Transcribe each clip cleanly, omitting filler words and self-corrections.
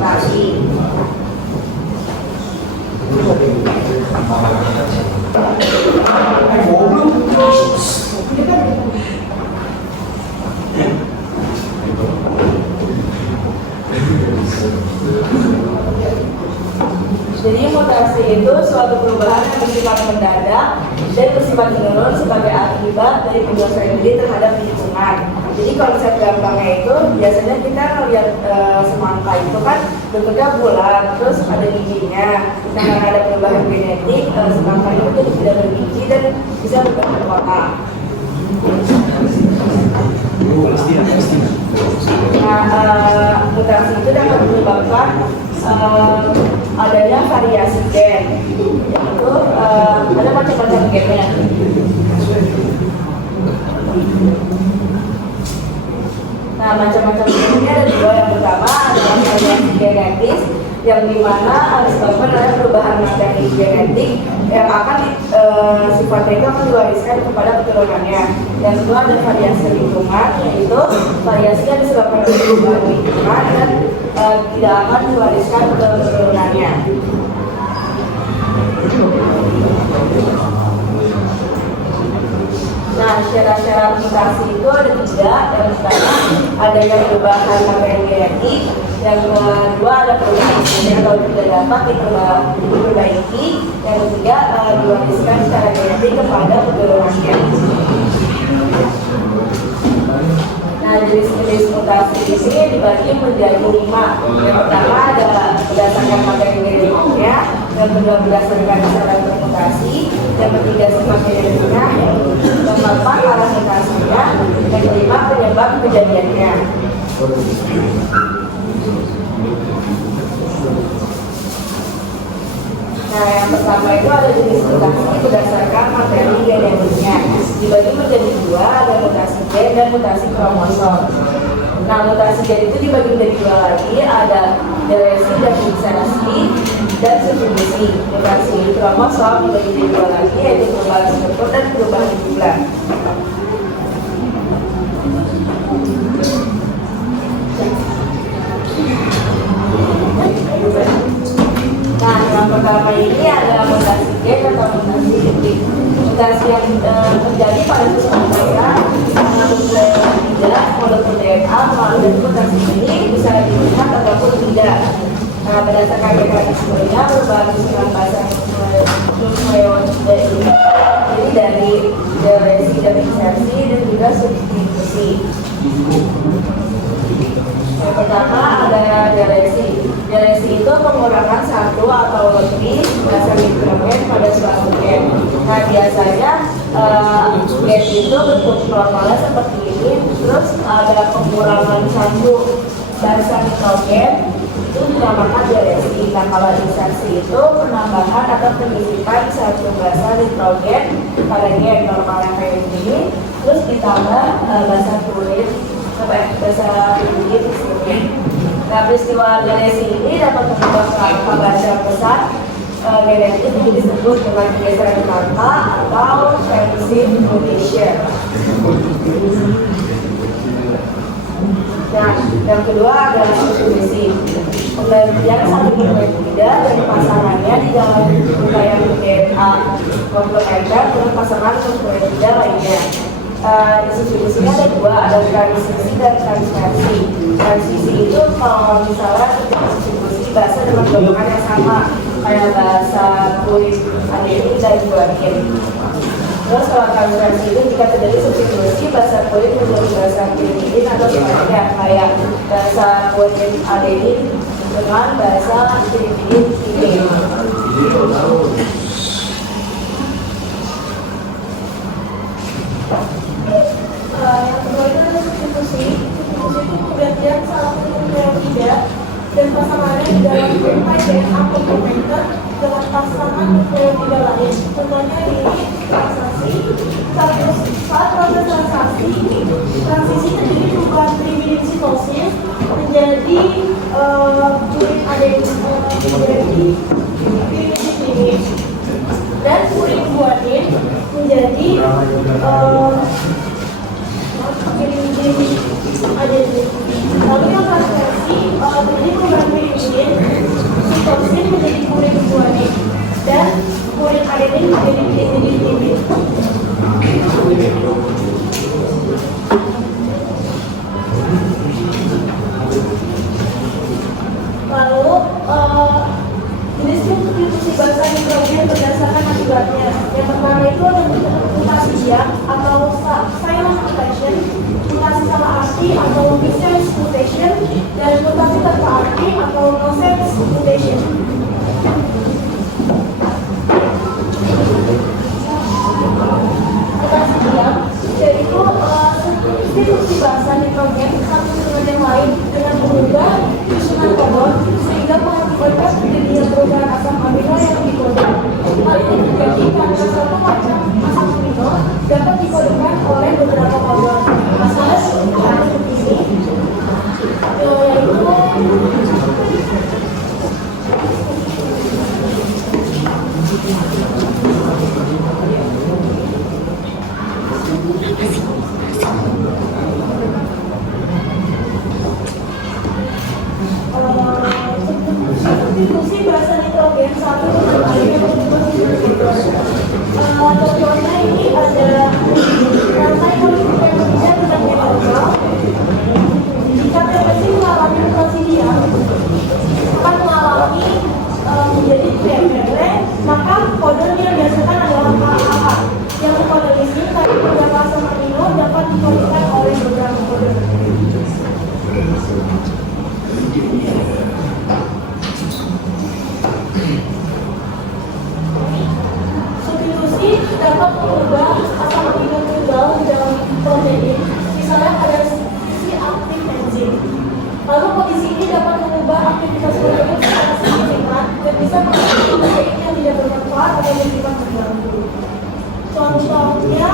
mutasi. Jadi mutasi itu suatu perubahan yang bersifat mendadak dan bersifat menurun sebagai akibat dari penguasaan diri terhadap lingkungan. Jadi konsep gampangnya itu biasanya kita melihat semangka itu kan bentuknya bulat, terus ada bijinya. Nah, karena ada perubahan genetik, semangka itu jadi tidak berbiji dan bisa berbentuk kotak. Nah, mutasi itu dapat menyebabkan adanya variasi gen, yaitu ada macam-macam gennya. Nah, macam-macam gennya ada dua. Yang pertama adalah variasi genetis, yang dimana disebabkan oleh perubahan materi genetik yang akan sifatnya itu akan diwariskan kepada keturunannya. Yang kedua ada variasi lingkungan, yaitu variasi yang disebabkan oleh perubahan lingkungan dan tidak akan diwariskan ke keturunannya. Nah, syarat-syarat mutasi itu ada tiga. Yang pertama adanya perubahan materi genetik, yang kedua ada perubahan genetik atau tidak dapat diperbaiki, yang ketiga diwariskan secara genetik kepada keturunannya. Nah, jenis-jenis mutasi di sini dibagi menjadi 5. Yang pertama ada berdasarkan materi genetiknya, yang kedua berdasarkan cara bermutasi, yang ketiga sifat genetiknya, yang keempat arah mutasinya, yang kelima penyebab kejadiannya. Nah, yang pertama itu ada jenis mutasi berdasarkan materi genetiknya. Dibagi menjadi 2, ada mutasi gen dan mutasi kromosom. Nah, mutasi gen itu dibagi menjadi 2 lagi, ada delesi dan insersi dan substitusi. Mutasi kromosom dibagi menjadi 2 lagi, yaitu perubahan struktur dan perubahan jumlah. Nah, yang pertama ini adalah mutasi gen atau mutasi genetik. Mutasi yang terjadi pada seseorang molekul DNA melalui mutasi ini bisa dilihat ataupun tidak. Nah, berdasarkan mekanismenya perubahan susunan basa nukleotida ini jadi dari delesi dan insersi dan juga substitusi. Yang pertama ada delesi. Delesi itu pengurangan satu atau lebih basa mikrogen pada suatu gen. Nah, biasanya gen itu bentuk normalnya seperti ini, terus ada pengurangan satu basa mikrogen itu dinamakan delesi. Nah, kalau insersi itu penambahan atau penyisipan satu basa nitrogen pada gen normalnya kayak ini, terus ditambah basa kulit Nah, peristiwa delesi ini dapat menyebabkan pembaca besar genetik yang disebut dengan pergeseran kata atau transition mutation. Nah, yang kedua adalah substitusi. Penggantian satu nukleotida dari pasangannya di dalam rangkaian DNA komplementer dengan pasangan nukleotida lainnya. Substitusinya ada 2, ada transisi dan transversi. Transisi itu kalau misalnya substitusi basa dengan golongan yang sama, kayak basa kulit adenin dan guanin. Terus kalau transversi itu jika terjadi substitusi basa kulit menjadi basa pirimidin atau sebaliknya, kayak basa kulit adenin dengan basa pirimidin ini. Yang kedua itu ada substitusi. Substitusi itu penggantian salah satu nukleotida dan pasangannya di dalam DNA komplementer dengan pasangan nukleotida lain. Contohnya ini transaksi. Saat proses transaksi, transisi terjadi perubahan pirimidin sitosis menjadi kulit adenin menjadi pirimidin ini, dan kulit guanin menjadi adenin. Lalu yang transversi terjadi perubahan pirimidin berdasarkan akibatnya. Yang pertama itu ada mutasi biak atau silent mutation, mutasi salah arti atau missense mutation, dan mutasi tanpa arti atau nonsense mutation. Mutasi biak yaitu substitusi bahasa nitrogen satu dengan yang lain dengan mengubah susunan kodon sehingga mengakibatkan terjadinya perubahan asam amino yang dikodon. Hal ini terjadi karena satu macam asam amino dapat dikodonkan oleh beberapa kodon. Masalah seperti ini yaitu substitusi bahasa nitrogen satu dengan lain. Contohnya ini ada rantai polipeptida dengan metodal. Jika TPC mengalami mutasi dia akan mengalami menjadi TMR, maka kodenya biasakan adalah KAA. Yang kode ini tadi beberapa asam amino dapat dikodenya oleh beberapa kode. Substitusi dapat mengubah asam amino tunggal di dalam protein, misalnya pada sisi aktif enzim. Lalu kondisi ini dapat mengubah aktivitas protein secara signifikan dan bisa menghasilkan protein yang tidak bermanfaat atau bersifat terganggu. Contohnya,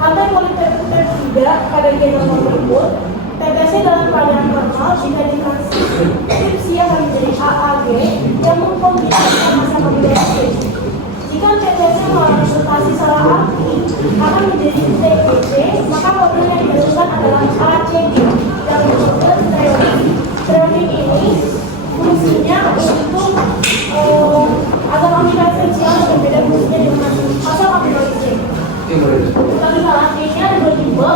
rantai polipeptida pada genom tersebut, TTC dalam keadaan normal jika ditranskripsi akan menjadi AAG yang mengkombinasikan asam amino asid. Jika TTC mengalami mutasi salah arti akan menjadi TPC, maka protein yang dihasilkan adalah ACG yang menghasilkan treonin. Treonin ini fungsinya untuk asam amino esensial yang berbeda fungsinya dengan asam amino asid. Mutasi salah artinya ada dua tipe,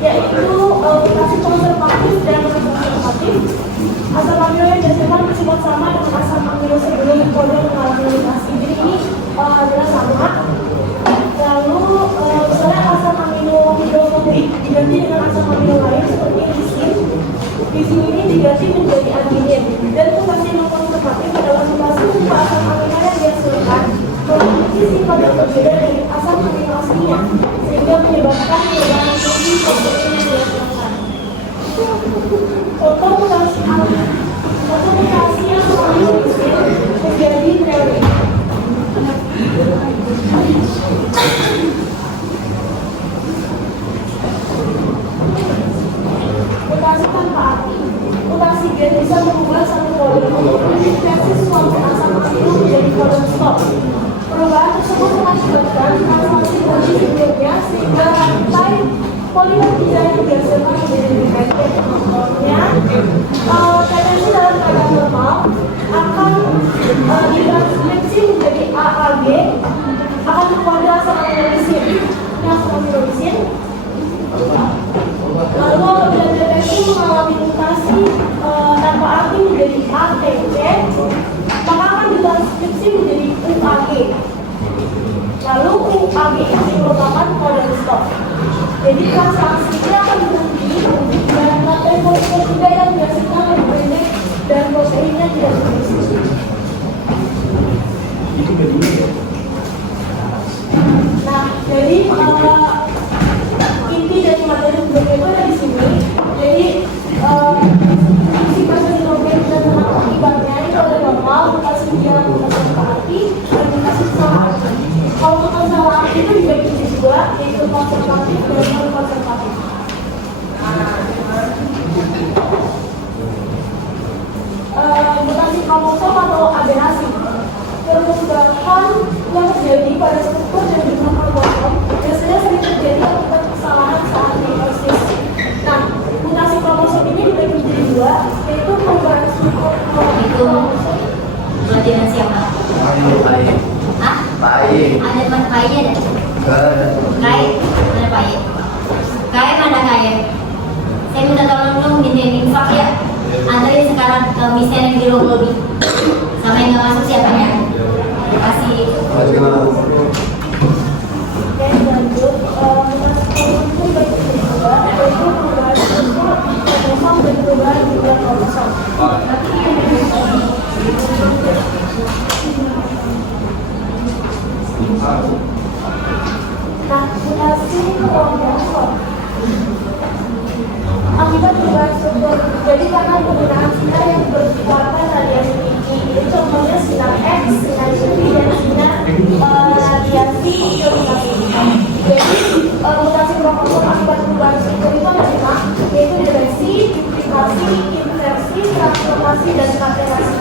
yaitu mutasi konservatif dan konservatif. Asam amino yang dihasilkan bersifat sama dengan asam amino sebelum kodon mengalami mutasi. Jadi ini adalah sama. Lalu misalnya asam amino hidrofobik diganti dengan asam amino lain seperti lisin. Lisin ini diganti menjadi arginin. Dan mutasi non konservatif adalah mutasi sumber asam amino yang dihasilkan memiliki sifat yang berbeda dari asam amino aslinya, sehingga menyebabkan perubahan fungsi protein yang dihasilkan. Contoh mutasi asam amino lisin menjadi treonin. Mutasi tanpa arti. Mutasi gen bisa mengubah satu kodon menginfeksi suatu asam amino menjadi kodon stop. Perubahan tersebut mengakibatkan transformasi protein sebelumnya sehingga rantai polipeptida yang dihasilkan menjadi dependent. Contohnya, TTC dalam keadaan normal akan ditranskripsi menjadi AAG, akan mengkode asam amino lisin. Lalu apabila TTC mengalami mutasi tanpa arti menjadi ATC, maka akan ditranskripsi menjadi UAG. Lalu UAG ini merupakan kode stop. Jadi transaksi ini akan berhenti dan rantai polipeptida yang dihasilkan lebih pendek dan proteinnya tidak terisi. Nah, jadi inti dari materi sebelumnya itu ada di sini. Jadi fungsi bahasa nitrogen dan tentang akibatnya itu ada normal, mutasi dia, mutasi arti, dan mutasi salah arti. Kalau mutasi salah arti itu dibagi dua, yaitu konservatif dan non konservatif. Mutasi kromosom atau aberasi. Perubahan yang terjadi pada struktur dan jumlah kromosom biasanya sering terjadi akibat kesalahan saat meiosis. Nah, mutasi kromosom ini dibagi menjadi dua, yaitu perubahan struktur kromosom. Pelajaran siapa? Baik. Hah? Baik. Ada teman kaya ada? Kaya? Mana kaya? Kaya mana kaya? Saya minta tolong dong minjemin infak ya. Antarin sekarang ke misen yang di lobi. Sama yang nggak masuk siapanya? kasih. Dan lanjut, mutasi itu bagi juga, yaitu perubahan kromosom dan perubahan jumlah kromosom. Nah, mutasi kromosom akibat perubahan struktur jadi karena penggunaan sinar yang berkekuatan radiasi tinggi. Itu contohnya sinar X, sinar UV, dan sinar radiasi ionisasi. Jadi mutasi kromosom akibat perubahan struktur itu ada 5, yaitu delesi, duplikasi, inversi, transformasi, dan katerasi.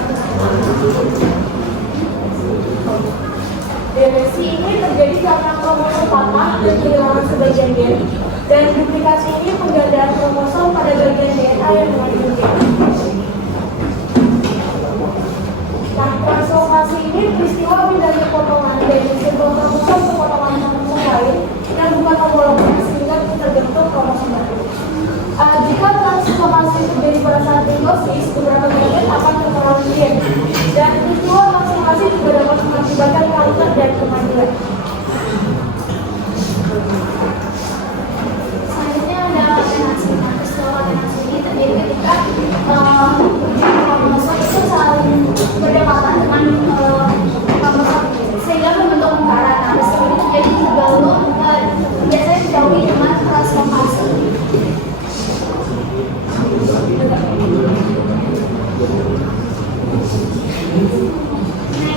Delesi ini terjadi karena kromosom patah dan kehilangan sebagian gen, dan duplikasi ini penggandaan kromosom pada bagian DNA yang mengandung gen. Nah, transformasi ini peristiwa pindahnya potongan dari sebuah kromosom ke potongan kromosom lain yang bukan homolognya sehingga terbentuk kromosom baru. Jika transformasi terjadi pada saat meiosis, beberapa gen akan terpengaruh gen, dan peristiwa transformasi juga dapat mengakibatkan kanker dan kematian. Selanjutnya ada katenasi. Nah, peristiwa katenasi ini terjadi ketika kromosom itu saling berdekatan dengan kromosom sehingga membentuk lingkaran. Nah, peristiwa ini terjadi sebelum biasanya didahului dengan transformasi. Nah,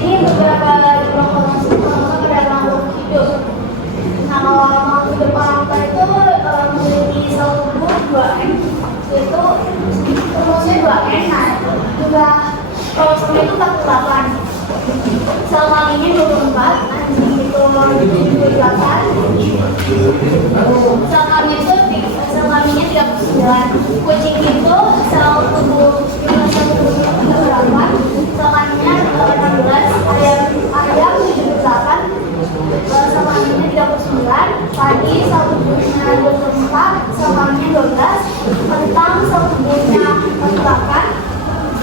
ini beberapa jumlah kromosom pada makhluk hidup. Nah, kalau makhluk hidup orang itu memiliki sel tubuh 2N, yaitu rumusnya 2N. Nah, jumlah kromosomnya itu 48. Sel kelaminnya 24, anjing itu 28. Sel kelaminnya 39, kucing itu sel tubuhnya 38, sel kelaminnya 16, ayam 78, sel kelaminnya 39, padi sel tubuhnya 24, sel kelaminnya 12, kentang sel tubuhnya 48,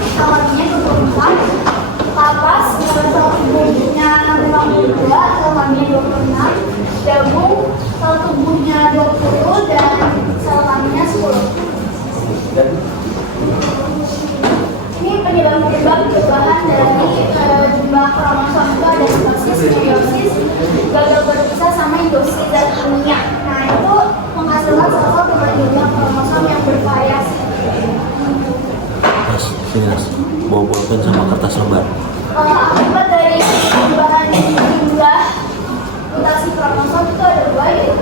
sel kelaminnya 24, kapas sel tubuhnya 52, sel kelaminnya 26, jagung sel tubuhnya 20 dan sel kelaminnya 10. Ini penyebab perubahan dari jumlah kromosom itu ada mitosis, meiosis, gagal berpisah, sama endosis dan anemia. Nah, itu menghasilkan sel-sel perubahan jumlah kromosom yang bervariasi. Sini, bawa pulpen sama kertas lembar. Akibat dari perubahan jumlah mutasi kromosom itu ada dua, yaitu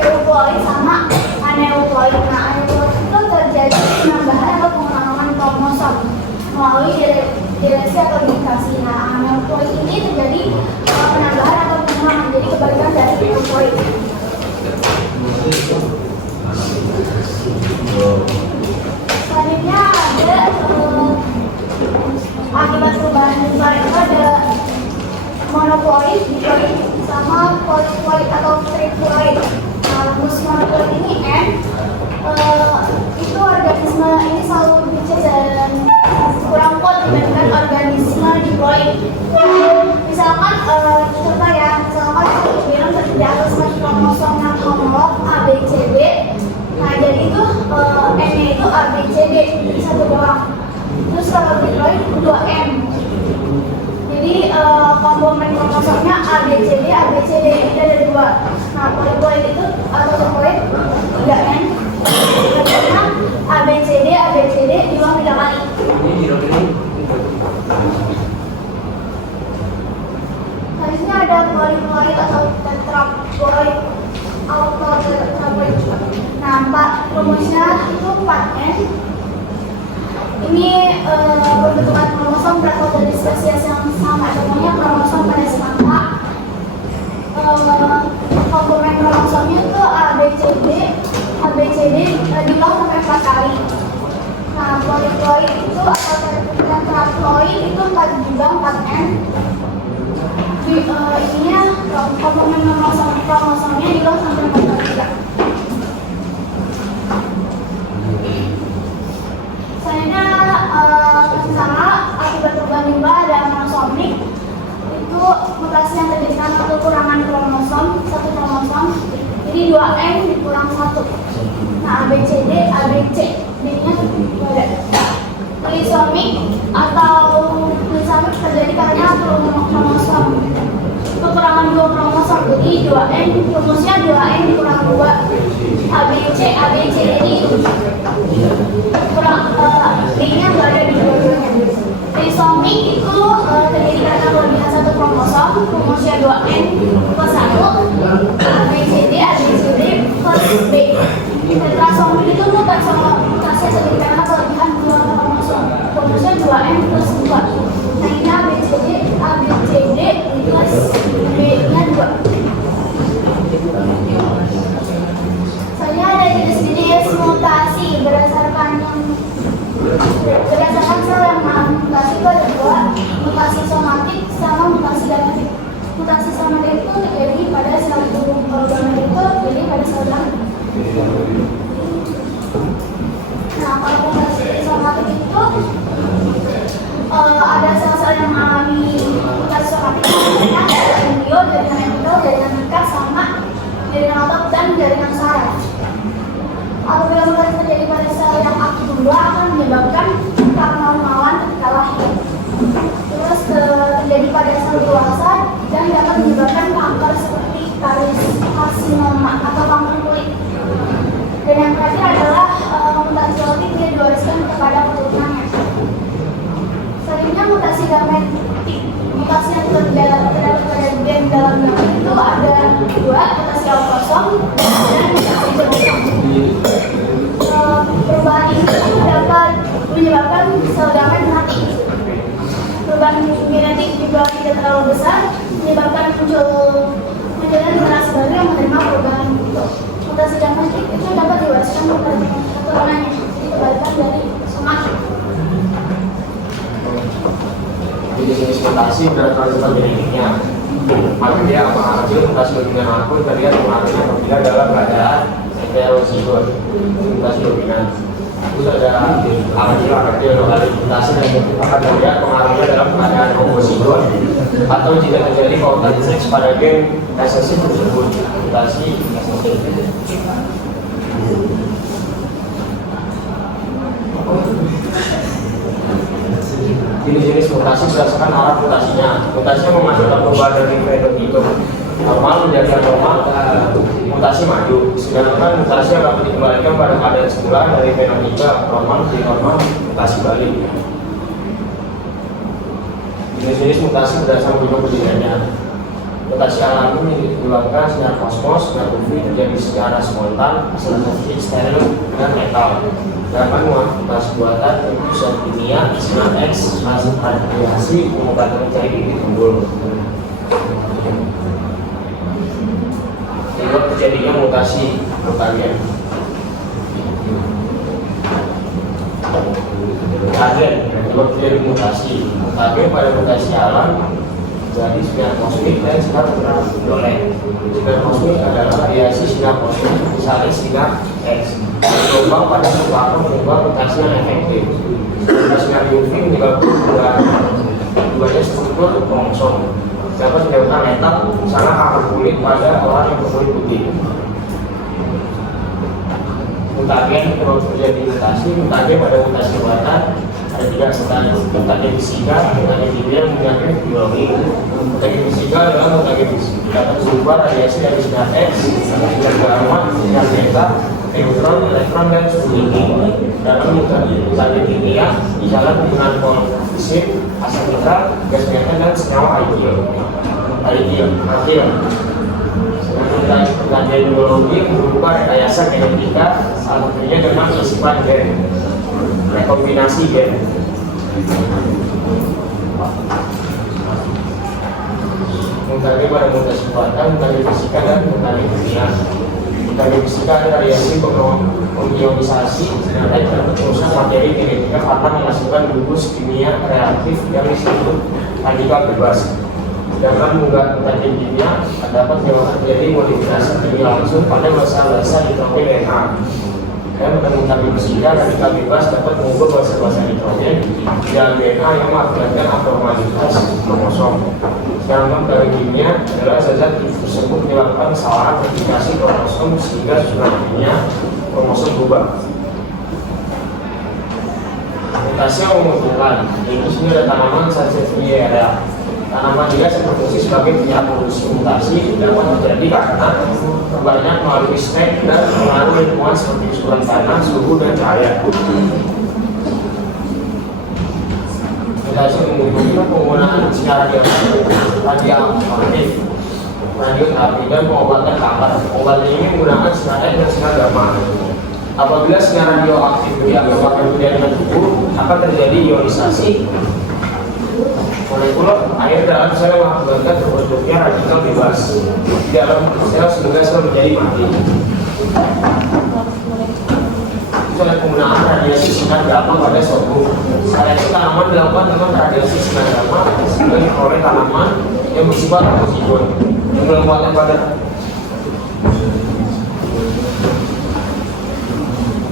euploid sama aneuploid. Nah, aneuploid itu terjadi penambahan atau pengurangan kromosom melalui delesi atau duplikasi. Nah, aneuploid ini terjadi penambahan atau pengurangan, jadi kebalikan dari euploid. Selanjutnya ada akibat perubahan jumlah itu ada monoploid, diploid, sama polyploid atau triploid. Rumus monoploid ini N, itu organisme ini selalu kecil dan kurang kuat dibandingkan organisme diploid. Misalkan contoh ya, misalkan satu bilang di atas kromosom yang homolog ABCD. Nah, jadi itu N-nya itu ABCD satu doang. Terus kalau diploid 2M. Jadi komponen kromosomnya ABCD, ABCD itu ada 2. Nah, polyploid itu atau triploid 3N. Karena ABCD, ABCD diulang 3 kali. Selanjutnya ada polyploid atau tetraploid atau tetraploid. Nah, 4 rumusnya itu 4N. Ini pembentukan kromosom berasal dari spesies yang sama, contohnya kromosom pada semangka. Komponen kromosomnya itu ABCD diulang sampai 4 kali. Nah, polyploid itu atau tetraploid itu 4 juga 4N. Ininya komponen kromosomnya diulang sampai 4 kali juga. Selanjutnya sama akibat perubahan jumlah ada monosomik, itu mutasi yang terjadi karena kekurangan kromosom, satu kromosom. Jadi 2N dikurang 1. Nah, ABCD, D-nya tidak ada. Trisomi atau trisomi terjadi karena kromosom, kekurangan 2 kromosom. Jadi 2N, rumusnya 2N dikurang 2. ABCD kurang D-nya nggak ada di dua-duanya. Trisomi itu terjadi karena kelebihan 1 kromosom, rumusnya 2N plus 1. ABCD plus B. Tetrasomi itu mutasi terjadi karena kelebihan 2 kromosom, rumusnya 2N plus 2. Nah, ini ABCD plus B-nya 2. Saya ada jenis mutasi berdasarkan sel yang mengalami mutasi itu ada 2, mutasi somatik sama mutasi genetik. Mutasi somatik itu terjadi pada sel tubuh, kalau genetik itu terjadi pada sel dalam. Nah, kalau mutasi somatik itu ada sel-sel yang mengalami mutasi somatik, ada embrio, jaringan endotel, jaringan bekas, sama jaringan otot dan jaringan saraf. Apabila mutasi terjadi pada sel yang aktif dulu akan menyebabkan keabnormalan ketika lahir. Terus terjadi pada sel dewasa dan dapat menyebabkan kanker seperti karsinoma atau kanker kulit. Dan yang terakhir adalah mutasi genetik dia diwariskan kepada keturunannya. Selanjutnya mutasi genetik. Mutasi yang terdapat pada gen dalam gamet itu ada 2, mutasi autosom dan mutasi genetik. Perubahan ini dapat menyebabkan sel gamet mati. Perubahan genetik juga tidak terlalu besar, menyebabkan munculnya generasi baru yang menerima perubahan itu. Mutasi genetik itu dapat diwariskan kepada keturunannya, jadi kebalikan dari somatik. Jadi jenis mutasi berdasarkan genetiknya. Maka dia menghasil mutasi dominan akut terlihat pengaruhnya apabila dalam keadaan heterozigot, mutasi dominan. Terus ada apabila ada mutasi dan akan terlihat pengaruhnya dalam keadaan homozigot, atau jika terjadi kautan seks pada gen resesif tersebut, mutasi resesif. Jenis-jenis mutasi berdasarkan arah mutasinya. Mutasinya memasukkan perubahan dari fenotipe normal menjadi anormal, mutasi maju. Sedangkan mutasi akan dikembalikan pada keadaan semula dari fenotipe normal menjadi normal, mutasi balik. Jenis-jenis mutasi berdasarkan bentuk kejadiannya. Mutasi alami dilakukan sinar kosmos, sinar UV terjadi secara spontan, sensitif, steril, dan metal. Sedangkan mutasi buatan itu zat kimia, sinar X, hasil radiasi, pengobatan cair ini timbul. Sebab terjadinya mutasi mutagen. Mutagen, sebab terjadi mutasi. Mutagen pada mutasi alam jadi sinar kosmik dan sinar ultraviolet. Sinar kosmik adalah radiasi sinar kosmik, misalnya sinar X. Gelombang pada suatu atom menyebabkan mutasi yang efektif. Sinar UV menyebabkan keduanya struktur kromosom. Dapat menyebabkan metal, misalnya kanker kulit pada orang yang berkulit putih. Mutagen kalau terjadi mutagen pada mutasi buatan ada 3 stadium. Mutagen fisika, mutagen kimia, mutagen biologi. Mutagen fisika adalah mutagen fisika dapat berubah radiasi dari sinar X, sinar gamma, sinar beta, neutron, elektron, dan sebagainya. Dalam mutagen kimia, misalnya dengan komposit, asam nitrat, gas metan, dan senyawa alkil. Mutagen biologi berupa rekayasa genetika, salah satunya dengan sisipan gen, rekombinasi gen. Mutagen pada mutasi buatan, mutagen fisika, dan mutagen kimia. Mutagen fisika ada radiasi pengionisasi yang dapat merusak materi genetika karena menghasilkan gugus kimia reaktif yang disebut radikal bebas. Sedangkan mutagen kimia dapat terjadi modifikasi kimia langsung pada basa-basa nitrogen DNA. Dan mutagen fisika radikal bebas dapat mengubah basa-basa nitrogen dan DNA yang mengakibatkan abnormalitas kromosom. dampak dari kimia adalah zat tersebut menyebabkan kesalahan replikasi kromosom sehingga susunan kimia kromosom berubah. Mutasi yang menguntungkan, yaitu sini ada tanaman Sansevieria. Tanaman juga berfungsi sebagai penyerap produksi mutasi dapat terjadi karena terbanyak melalui stek dan pengaruh lingkungan seperti susunan tanah, suhu, dan cahaya. Mutasi menguntungkan penggunaan sinar radioaktif, radioterapi, dan pengobatan kanker. Obat ini menggunakan sinar X dan sinar gamma. Apabila sinar radioaktif diaktifkan dengan tubuh, akan terjadi ionisasi molekul air dalam sel mengakibatkan terbentuknya radikal bebas di dalam sel sehingga sel menjadi mati. Oleh penggunaan radiasi sinar gamma pada sorghum. Seleksi tanaman dilakukan dengan radiasi sinar gamma sehingga diperoleh tanaman yang bersifat oksigen yang melakukan pada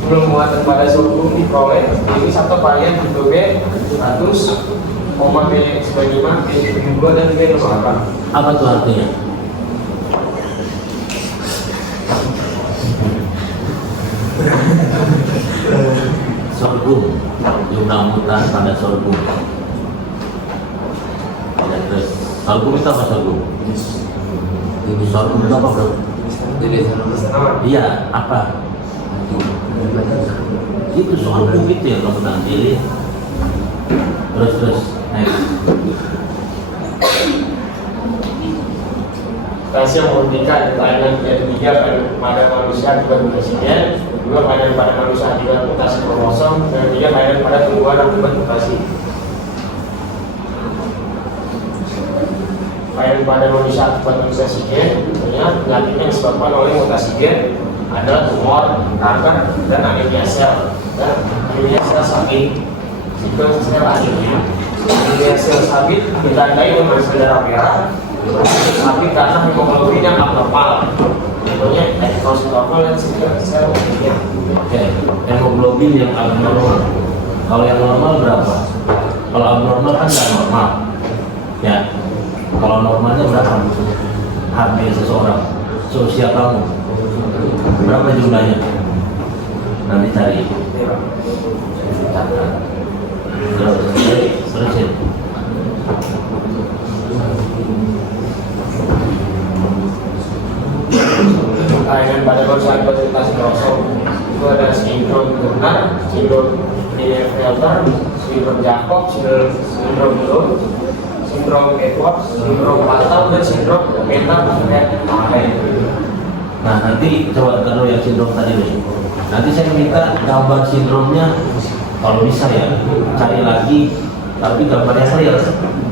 belum muatan pada sorghum diperoleh ini satu varian tipe B 100 koma B sebagai B 2 dan B 8. Apa tuh artinya? Sorghum, jumlah mutan pada sorghum. Ya, terus sorghum itu apa sorghum? Ini sorghum itu apa bro? Iya, apa? Itu sorghum itu ya kamu tak pilih. Terus next. Mutasi yang menghentikan kelainan tiga pada manusia akibat mutasi gen, dua kelainan pada manusia akibat mutasi kromosom, dan tiga kelainan pada tumbuhan akibat mutasi. Kelainan pada manusia akibat mutasi gen, penyakit yang disebabkan oleh mutasi gen adalah tumor, kanker, dan anemia sel. Dan anemia sel sabit, siklus sel anemia. Anemia sel sabit ditandai dengan sel darah merah. Tapi karena hemoglobin yang abnormal, contohnya ekstrositokol dan sel anemia. Oke, hemoglobin yang abnormal. Kalau yang normal berapa? Kalau abnormal kan nggak normal. Ya, kalau normalnya berapa? HB seseorang, seusia kamu berapa jumlahnya? Nanti cari. Terusin. Kelainan pada manusia akibat mutasi kromosom itu ada sindrom Turner, sindrom Klinefelter, sindrom Jacob, sindrom Down, sindrom Edwards, sindrom Patau, dan sindrom Meta-Mare. Nah nanti coba kalau yang sindrom tadi nih. Nanti saya minta gambar sindromnya kalau bisa ya cari lagi, tapi gambarnya real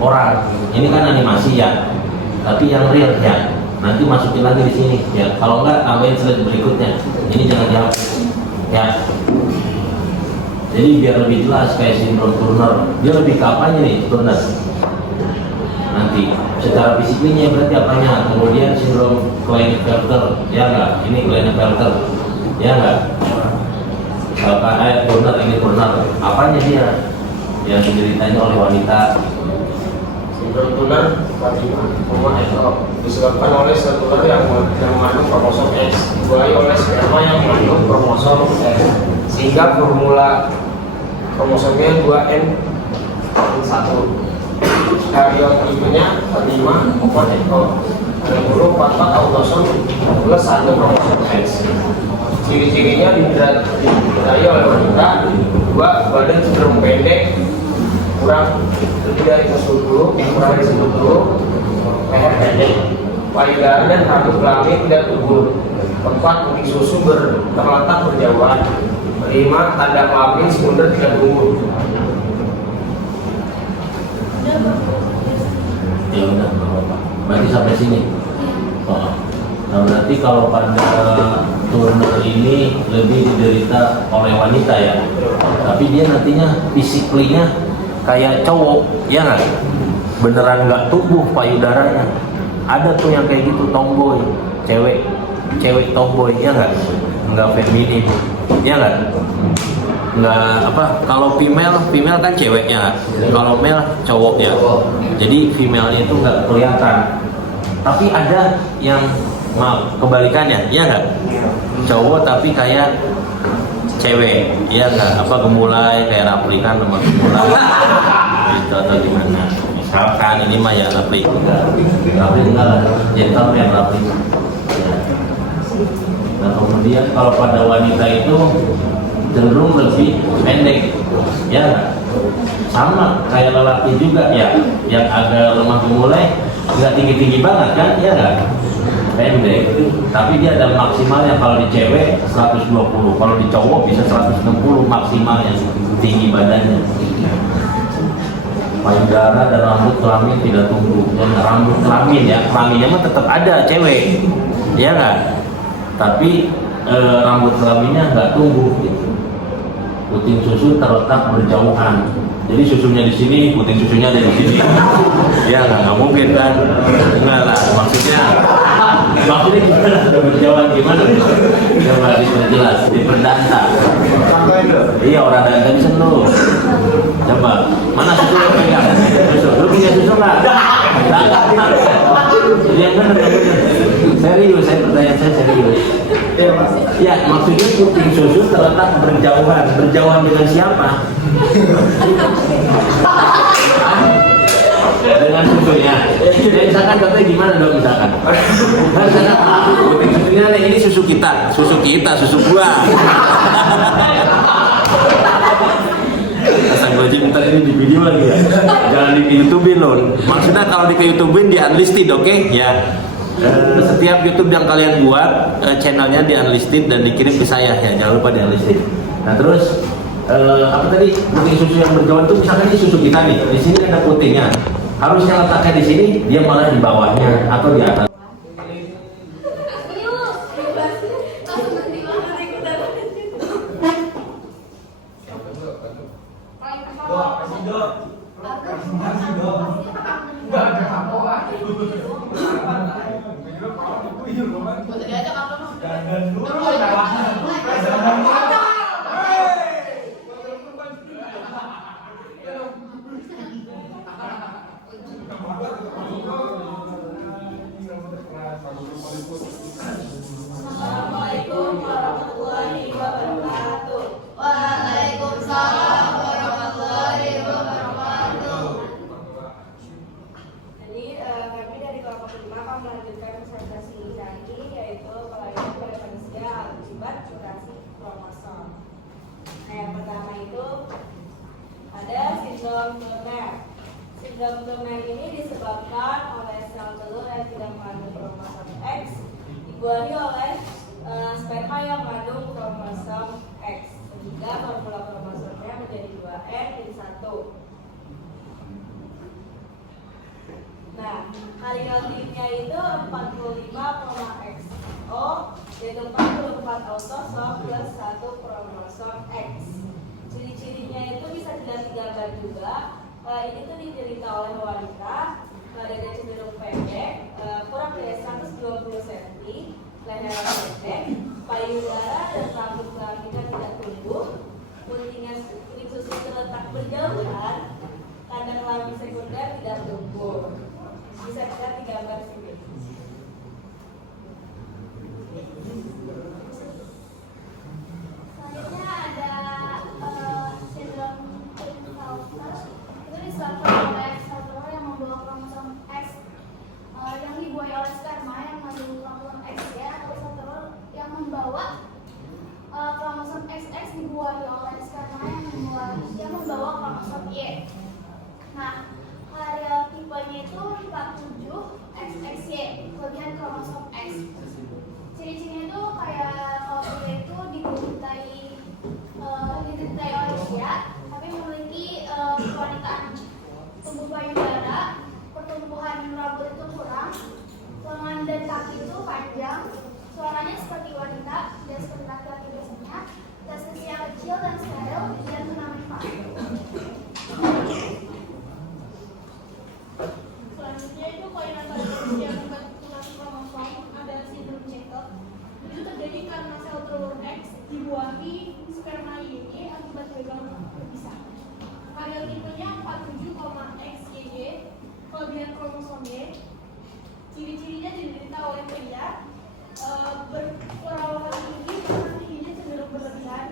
orang. Ini kan animasi ya, tapi yang real ya. Nanti masukin lagi di sini ya. Kalau enggak tambahin slide berikutnya. Ini jangan dihapus ya. Jadi biar lebih jelas kayak sindrom Turner. Dia lebih ke apanya nih Turner? Nanti secara fisiknya berarti apanya? Kemudian sindrom Klinefelter ya enggak? Ini Klinefelter ya enggak? Misalkan Turner ini Turner. Apanya dia? Yang dideritanya oleh wanita. Sindrom Turner disebabkan oleh sel tular yang mengandung kromosom X dibuahi oleh sperma yang mengandung kromosom X sehingga formula kromosomnya 2n1. Stereotipenya 5 open ekor 44 autosom plus 1 kromosom X. Ciri-cirinya diderai oleh wanita, 2 badan cenderung pendek, kurang lebih dari 10, kurang dari 10, leher pendek, payudara dan rambut kelamin tidak tumbuh. 4 kuning susu terletak berjauhan. 5 tanda kelamin sekunder tidak tumbuh. Ya udah, berarti sampai sini. Oh. Nah berarti kalau pada Turner ini lebih diderita oleh wanita ya, tapi dia nantinya fisiklinya kayak cowok, ya nggak? Beneran nggak tumbuh payudaranya. Ada tuh yang kayak gitu tomboy, cewek tomboy, ya nggak feminin, ya nggak? Kalau female kan ceweknya, kalau male cowoknya. Jadi female-nya itu nggak kelihatan. Tapi ada yang kebalikannya, iya nggak? Cowok tapi kayak cewek, iya nggak? Gemulai kayak Raplikan sama gemulai gitu atau gimana? Misalkan ini mah ya Rapli enggak lah, gentleman Rapli. Nah kemudian kalau pada wanita itu cenderung lebih pendek, ya nggak? Sama kayak lelaki juga ya, yang agak lemah gemulai, nggak tinggi banget kan, ya nggak? Pendek, tapi dia ada maksimalnya. Kalau di cewek 120, kalau di cowok bisa 160 maksimalnya tinggi badannya. Payudara dan rambut kelamin tidak tumbuh. Dan rambut kelamin ya, kelaminnya mah tetap ada cewek, ya nggak? Tapi rambut kelaminnya nggak tumbuh gitu. Puting susu terletak berjauhan. Jadi susunya di sini, puting susunya ada di sini. Ya nggak mungkin kan? Enggak lah, maksudnya gimana? Berjauhan gimana? Coba diperjelas, diperdanta. Iya, orang danta bisa lu. Coba, mana susu lo pegang? Susu, lu punya susu nggak? Yang benar. Serius, pertanyaan saya serius. Ya, maksudnya puting susu terletak berjauhan. Berjauhan dengan siapa? Dengan susunya. Ya, misalkan katanya gimana dong misalkan? Misalkan puting susunya nih, ini susu kita, susu gua. Astagfirullahaladzim, ntar ini di video lagi ya. Jangan di YouTube-in loh. Maksudnya kalau di YouTube-in di unlisted, oke? Ya. Setiap YouTube yang kalian buat channelnya di unlisted dan dikirim ke saya ya, jangan lupa di unlisted. Nah terus apa tadi, puting susu yang berjauhan itu misalkan ini susu kita nih, di sini ada putingnya, harusnya letaknya di sini, dia malah di bawahnya atau di atas. Assalamualaikum warahmatullahi wabarakatuh. Waalaikumsalam warahmatullahi wabarakatuh. Jadi kami dari kelompok 5 akan melanjutkan presentasi ini, yaitu pelayanan kepada manusia akibat mutasi kromosom. Nah, yang pertama itu ada sindrom Turner. Sindrom Turner ini disebabkan oleh sel telur yang tidak mengandung kromosom X dibuahi oleh sperma yang mengandung kromosom X, sehingga formula kromosomnya menjadi 2N jadi 1. Nah, karyotimnya itu 45,XO, yaitu 44 autosom plus 1 kromosom X. Ciri-cirinya itu bisa dilihat di gambar juga. Ini tuh diderita oleh wanita, dada cenderung pendek, kurang dari 120 cm, leher pendek, payudara dan rambut kelaminnya tidak tumbuh, puting susu terletak berjauhan, kandang kelamin sekunder tidak tumbuh. Bisa dilihat di gambar sini. Selanjutnya ada sindrom Klinefelter. Itu disebabkan oleh sel telur yang membawa kromosom X yang dibuahi oleh sperma yang mengandung kromosom X ya, atau sel telur yang membawa kromosom XX dibuahi oleh sperma yang membawa kromosom Y. Nah, tipenya itu 47XXY, kelebihan kromosom X. Ciri-cirinya itu kayak kalau dia itu diderita oleh pria, tapi memiliki kewanitaan tubuh payudara, pertumbuhan rambut itu kurang, lengan dan kaki itu panjang, suaranya seperti wanita, tidak seperti laki-laki biasanya, testis yang kecil dan steril, dan tunanetra. Selanjutnya itu kelainan pada manusia akibat mutasi kromosom, ada sindrom Jacob. Itu terjadi karena sel telur X dibuahi sperma Y akibat kelebihan kromosom Y. Ciri-cirinya diderita oleh pria, berperawakan tinggi karena tingginya cenderung berlebihan,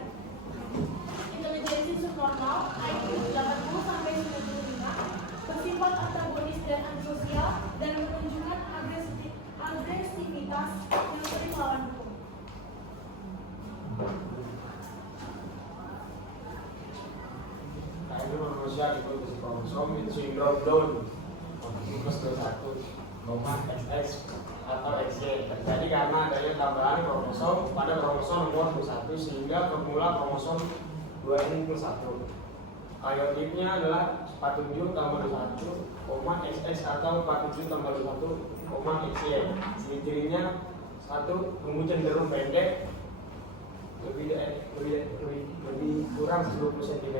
intelijensi subnormal, IQ 80 sampai 95, bersifat antagonis dan antisosial, dan menunjukkan agresivitas yang sering melawan hukum. Nah ini manusia itu kromosom itu sindrom Down plus 21 XX atau XY terjadi karena adanya tambahan kromosom pada kromosom nomor 21 sehingga formula kromosom 2N plus 1. Karyotipe adalah 47 tambah 21, XX atau 47 tambah 21, XY. Ciri-cirinya 1. Tumbuh cenderung pendek, lebih kurang 10 cm.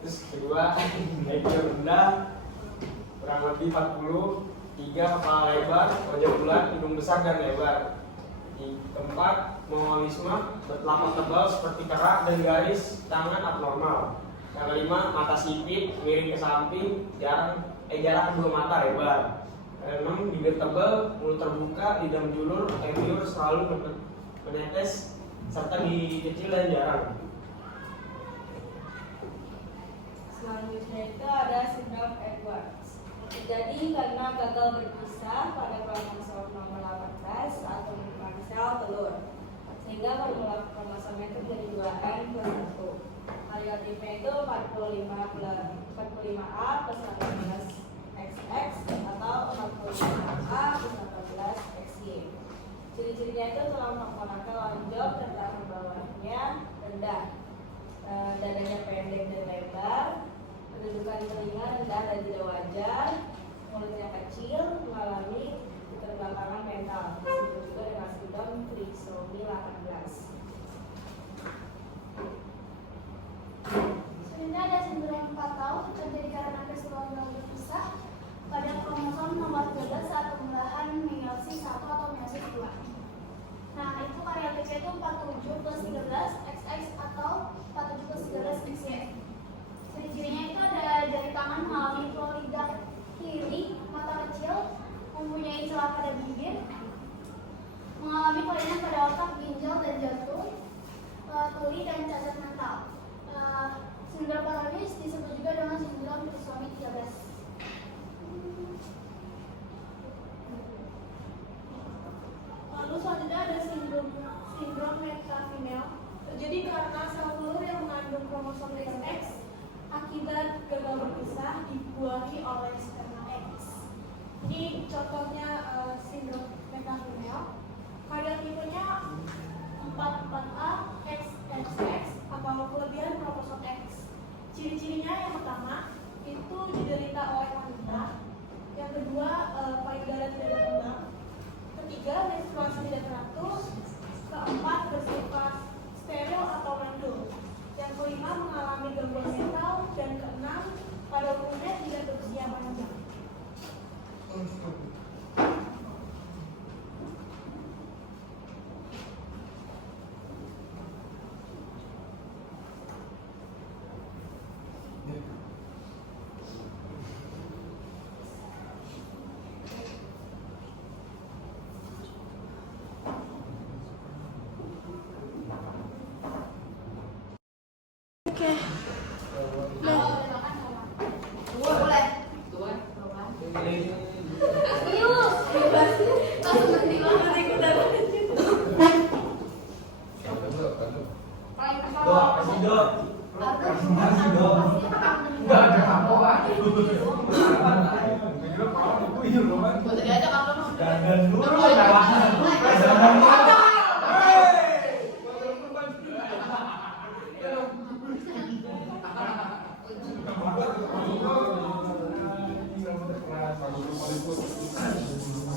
Terus kedua, IQ rendah, kurang lebih 40. 3. Kepala lebar, wajah bulat, hidung besar dan lebar. 4. Mongolisme, bertelapak tebal seperti kerak dan garis tangan abnormal. Yang 5. Mata sipit, miring ke samping, jarak kedua mata lebar. Yang 6. Bibir tebal, mulut terbuka, lidah menjulur, air liur selalu menetes, serta gigi kecil dan jarang. Selanjutnya itu ada sindrom Edwards. Terjadi karena gagal berpisah pada kromosom nomor 18 atau menyimpan sel telur, sehingga formula kromosomnya itu menjadi 2N plus 1. Karyotipe itu 45A plus 18XX atau 45A plus 18XY. Ciri-cirinya itu tulang pangkonakel lonjong dan tahan bawahnya rendah, dadanya pendek dan lebar, kedudukan telinga rendah dan tidak wajar, mulutnya kecil, mengalami keterbelakangan mental, disebut juga dengan sindrom trisomi 18. Selanjutnya ada sindrom fatal terjadi karena keseluruhan gagal berpisah pada kromosom nomor 13 saat pembelahan meiosis 1 atau meiosis 2. Nah, itu karyotipe itu 47 plus 13 XX atau 47 plus 13 XY. Ciri-cirinya itu ada jari tangan mengalami lidah kiri, mata kecil, mempunyai celah pada bibir, mengalami kelainan pada otak, ginjal dan jantung, tuli dan cacat mental. Sindrom patologis disebut juga dengan sindrom trisomi 13. Lalu selanjutnya ada sindrom metafemal. Terjadi karena sel telur yang mengandung kromosom XX akibat gagal berpisah dibuahi oleh sperma X. Ini contohnya sindrom metafemal. Karyotipenya 44A XXX atau kelebihan kromosom X. Ciri-cirinya yang pertama itu diderita oleh wanita. Yang kedua payudara tidak berkembang. Ketiga, menstruasi tidak teratur. Keempat, bersifat steril atau mandul. Yang kelima, mengalami gangguan mental. Dan keenam, pada umumnya tidak berusia panjang.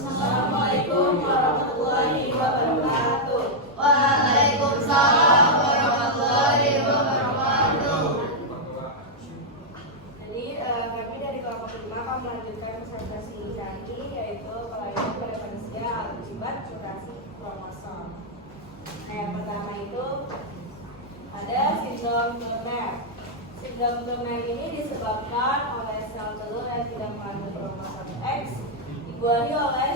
Assalamualaikum warahmatullahi wabarakatuh. Waalaikumsalam warahmatullahi wabarakatuh. Jadi kami dari kelompok 5 akan melanjutkan presentasi ini nanti, yaitu pelayanan pada manusia akibat mutasi kromosom. Nah, yang pertama itu ada sindrom Turner. Sindrom Turner ini disebabkan oleh sel telur yang tidak mengandung dibuahi oleh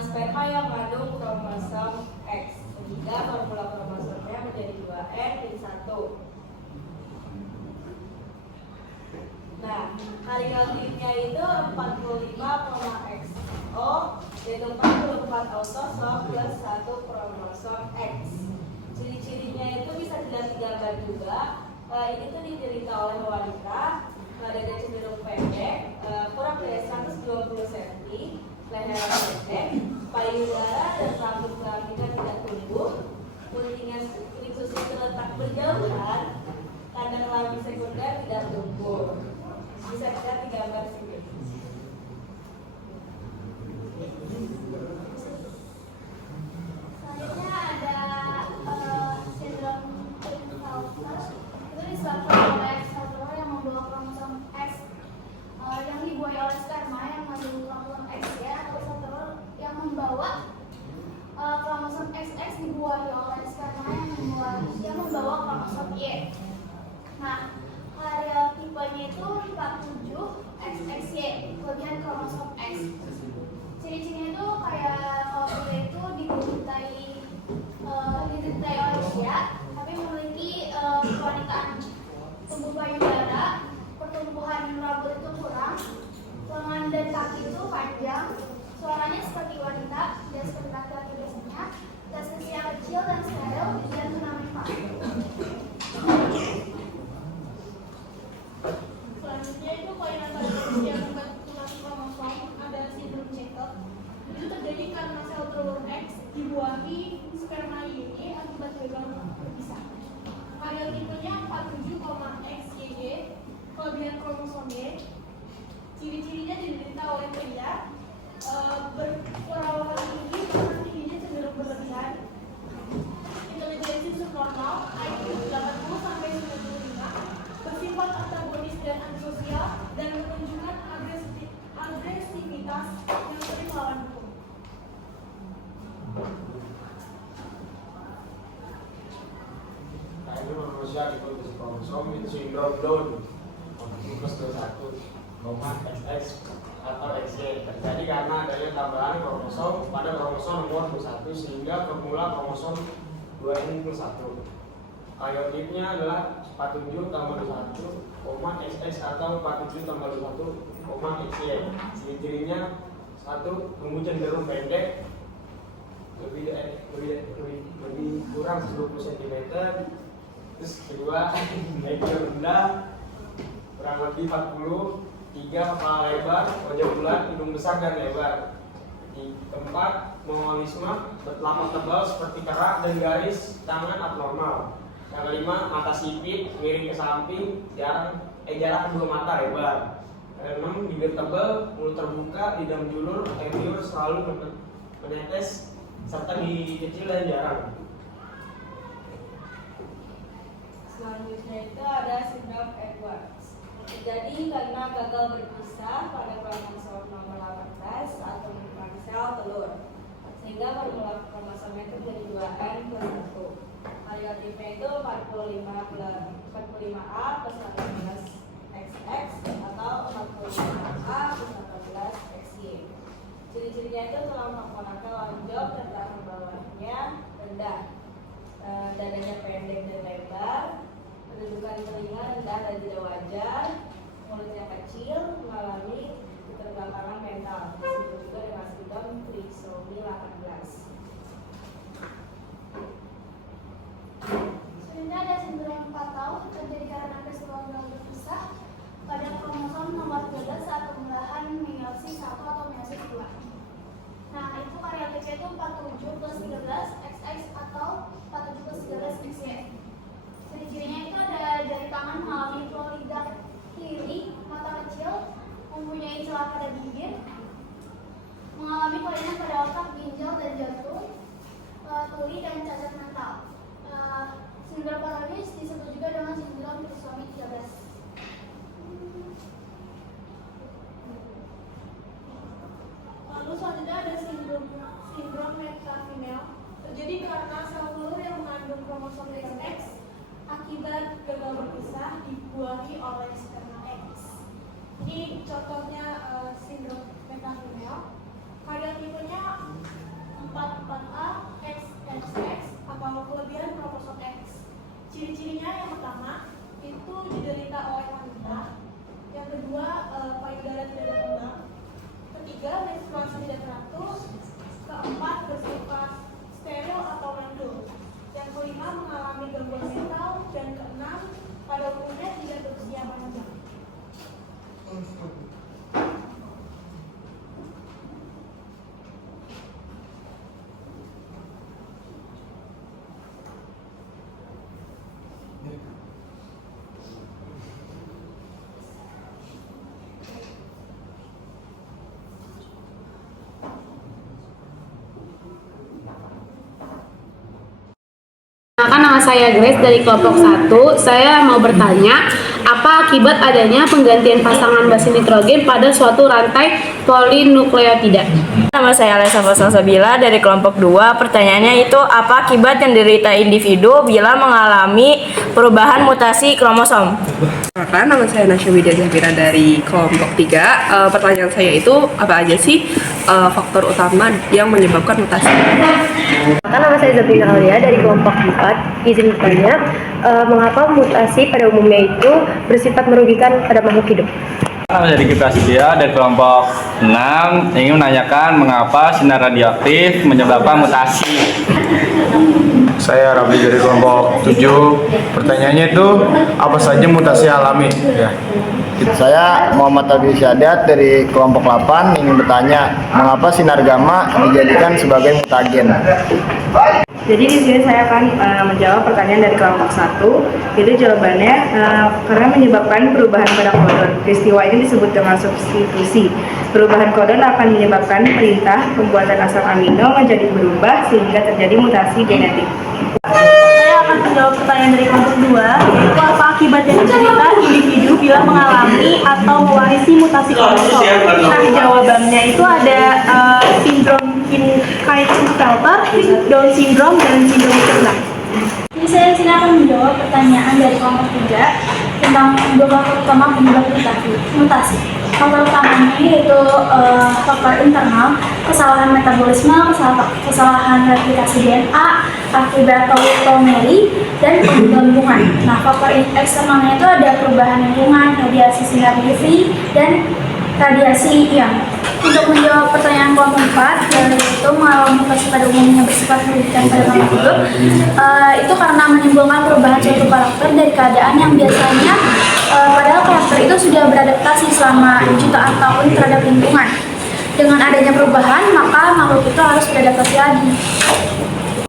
sperma yang mengandung kromosom X, sehingga formula kromosomnya menjadi 2N dan 1. Nah, karyotiknya itu 45,XO, yaitu 44 autosom plus 1 kromosom X. Ciri-cirinya itu bisa dilihat di gambar juga. Ini tuh diderita oleh wanita, dada cenderung pendek, kurang dari 120 cm, leher pendek, payudara dan rambut kelaminnya tidak tumbuh, kuning susu terletak berjauhan, tanda kelamin sekunder tidak tumbuh. Bisa dilihat di gambar sini. Selanjutnya ada sindrom Klinefelter. Itu disebabkan oleh sel yang membawa kromosom X yang dibuahi oleh sperma yang mengandung kromosom X ya, atau sel yang membawa kromosom XX dibuahi oleh sperma yang membawa kromosom Y. Nah, tipenya itu 47XXY, kelebihan kromosom X. Ciri-cirinya itu kayak kalau kita itu diderita oleh usia, tapi memiliki kewanitaan tumbuh payudara, pertumbuhan rambut itu kurang, lengan dan kaki itu panjang, suaranya seperti wanita dan seperti laki-laki biasanya, testis yang kecil dan steril, dan tsunami pak. Selanjutnya itu kelainan pada manusia yang membentuk kromosom ada sindrom Jacob. Itu terjadi karena sel telur X dibuahi sperma Y akibat gagal berpisah. Karyotiknya 47,XYY, kelebihan kromosom Y. Ciri-cirinya diderita oleh pria, berperawakan tinggi karena tingginya cenderung berlebihan. Intelijensi subnormal, IQ 80-95, bersifat antagonis dan antisosial, dan menunjukkan agresivitas yang sering melawan hukum. Nah, ini manusia diproduksi kromosom itu sindrom Down plus 21 XX atau XY terjadi karena adanya tambahan kromosom pada kromosom nomor 21 sehingga formula kromosom 2N plus 1. Karyotiknya adalah 47 tambah 21, XX atau 47 tambah 21, XY. Ciri-cirinya 1. Tumbuh cenderung pendek, lebih kurang 20 cm. Terus kedua, IQ rendah, kurang lebih 40. 3. Kepala lebar, wajah bulat, hidung besar dan lebar. 4. Mongolisme, bertelapak tebal seperti kerak dan garis tangan abnormal. Yang kelima, mata sipit, miring ke samping, jarak kedua mata lebar. Yang 6, bibir tebal, mulut terbuka, lidah menjulur, air liur selalu menetes, serta gigi kecil dan jarang. Selanjutnya itu ada sindrom Edwards. Terjadi karena gagal berpisah pada kromosom nomor 18 atau menggunakan sel telur, sehingga formula kromosomnya itu menjadi 2N plus 1. Karyotiknya itu 45A plus 18XX atau 45A plus 18XY. Ciri-cirinya itu tulang pangkonakel lonjong dan rahang bawahnya rendah, dadanya pendek dan lebar, kedudukan telinga rendah dan tidak wajar, mulutnya kecil, mengalami keterbelakangan mental, disebut juga dengan sindrom trisomi 18. Selanjutnya ada sindrom fatal, terjadi karena peristiwa gagal berpisah pada kromosom nomor 13 saat pembuahan meiosis 1 atau meiosis 2. Nah, itu karyotiknya itu 47 plus 13 XX atau 47 plus 13 XY. Ciri-cirinya itu ada jari tangan mengalami fluorida kiri, mata kecil, mempunyai celah pada bibir, mengalami kelainan pada otak, ginjal dan jantung, tuli dan cacat mental. Sindrom patogenis disebut juga dengan sindrom trisomi 13. Lalu selanjutnya ada sindrom metafemal. Terjadi karena sel telur yang mengandung kromosom XX akibat gagal berpisah dibuahi oleh sperma X. Ini contohnya Perkenalkan, nama saya Grace dari kelompok 1. Saya mau bertanya, apa akibat adanya penggantian pasangan basi nitrogen pada suatu rantai polinukleotida? Nama saya Alessa Salsabila dari kelompok 2. Pertanyaannya itu, apa akibat yang diderita individu bila mengalami perubahan mutasi kromosom? Nama saya Nasya Widya Zafira dari kelompok 3. Pertanyaan saya itu, apa aja sih faktor utama yang menyebabkan mutasi? Nama saya Zafira Alia dari kelompok 4. Izin bertanya, mengapa mutasi pada umumnya itu bersifat merugikan pada makhluk hidup? Nama saya Diki Prasetya dari kelompok 6 ingin menanyakan mengapa sinar radioaktif menyebabkan mutasi. Saya Rabi dari kelompok 7. Pertanyaannya itu apa saja mutasi alami? Ya. Saya Muhammad Abi Syadat dari kelompok 8 ingin bertanya mengapa sinar gamma dijadikan sebagai mutagen. Jadi di sini saya akan menjawab pertanyaan dari kelompok 1. Itu jawabannya karena menyebabkan perubahan pada kodon. Peristiwa ini disebut dengan substitusi. Perubahan kodon akan menyebabkan perintah pembuatan asam amino menjadi berubah sehingga terjadi mutasi genetik. Saya akan menjawab pertanyaan dari kelompok 2, yaitu apa akibat yang diderita individu bila mengalami atau mewarisi mutasi kromosom. Nah, jawabannya itu ada sindrom Klinefelter, Down syndrome, dan sindrom Turner. Jadi saya sini akan menjawab pertanyaan dari kelompok 3 tentang dua faktor utama penyebab mutasi. Faktor utamanya yaitu faktor internal, kesalahan metabolisme, kesalahan replikasi DNA, akibat polimeri, dan perubahan lingkungan. Nah, faktor eksternalnya itu ada perubahan lingkungan, radiasi sinar UV, dan radiasi ion. Untuk menjawab pertanyaan kelompok 4, yaitu mengalami mutasi pada umumnya bersifat merugikan pada makhluk hidup, itu karena menimbulkan perubahan suatu karakter dari keadaan yang biasanya padahal karakter itu sudah beradaptasi selama jutaan tahun terhadap lingkungan. Dengan adanya perubahan, maka makhluk itu harus beradaptasi lagi.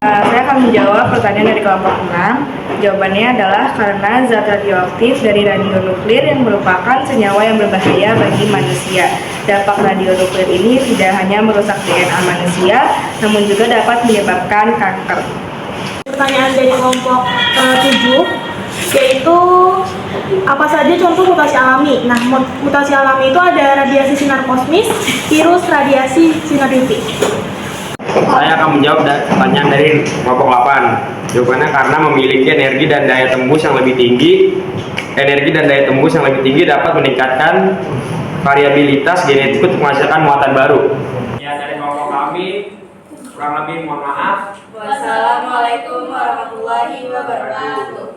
Saya akan menjawab pertanyaan dari kelompok 6. Jawabannya adalah karena zat radioaktif dari radionuklir yang merupakan senyawa yang berbahaya bagi manusia. Dampak radionuklir ini tidak hanya merusak DNA manusia, namun juga dapat menyebabkan kanker. Pertanyaan dari kelompok 7, yaitu apa saja contoh mutasi alami. Nah, mutasi alami itu ada radiasi sinar kosmis, virus, radiasi sinar UV. Saya akan menjawab pertanyaan dari kelompok 8. Jawabannya karena memiliki energi dan daya tembus yang lebih tinggi. Energi dan daya tembus yang lebih tinggi dapat meningkatkan variabilitas genetik untuk menghasilkan muatan baru. Ya, dari kelompok kami, kurang lebih mohon maaf. Wassalamualaikum warahmatullahi wabarakatuh.